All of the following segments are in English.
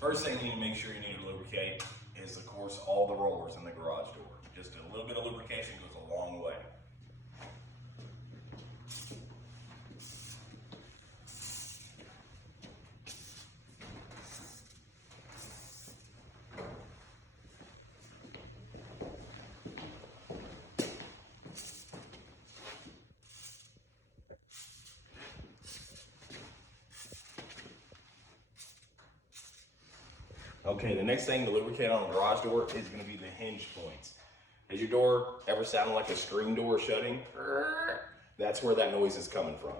First thing you need to make sure you need to lubricate is, of course, all the rollers in the garage door. Just a little bit of lubrication goes a long way. Okay, the next thing to lubricate on a garage door is going to be the hinge points. Has your door ever sounded like a screen door shutting? That's where that noise is coming from.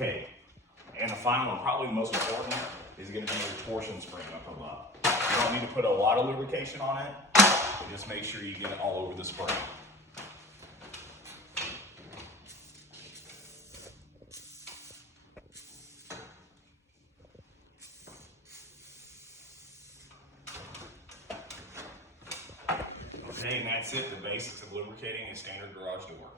Okay, and the final and probably the most important is going to be your torsion spring up above. You don't need to put a lot of lubrication on it, but just make sure you get it all over the spring. Okay, and that's it, the basics of lubricating a standard garage door.